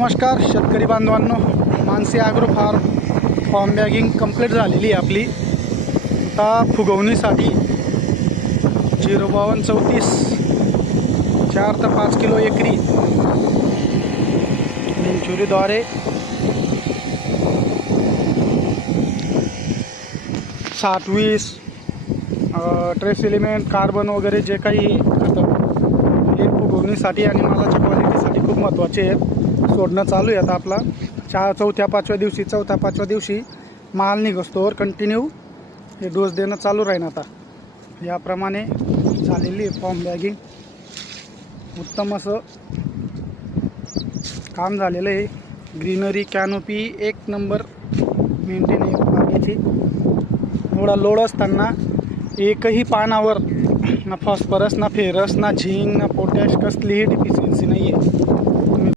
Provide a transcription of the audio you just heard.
नमस्कार शेतकरी बांधवांनो, Mansi agro form bagging complete झालेली आहे आपली। आता फुगवणीसाठी 05234 4 ते 5 किलो एकरी लिंचुरीद्वारे 60-20 ट्रेस एलिमेंट कार्बन वगैरे जे काही खतं हे फुगवणीसाठी आणि मालाच्या क्वालिटीसाठी खूप महत्त्वाचे आहेत सोडणं चालू आहे। आता आपला चौथ्या पाचव्या दिवशी माल निघतोवर कंटिन्यू हे डोस देणं चालू राहील। आता याप्रमाणे झालेली फॉर्म बॅगिंग उत्तम असं काम झालेलं आहे। ग्रीनरी कॅनोपी एक नंबर मेंटेन आहे बागेची। एवढा लोड असताना एकही पानावर ना फॉस्फरस ना फेरस ना झिंक ना पोटॅश कसलीही डिफिशियन्सी नाही आहे।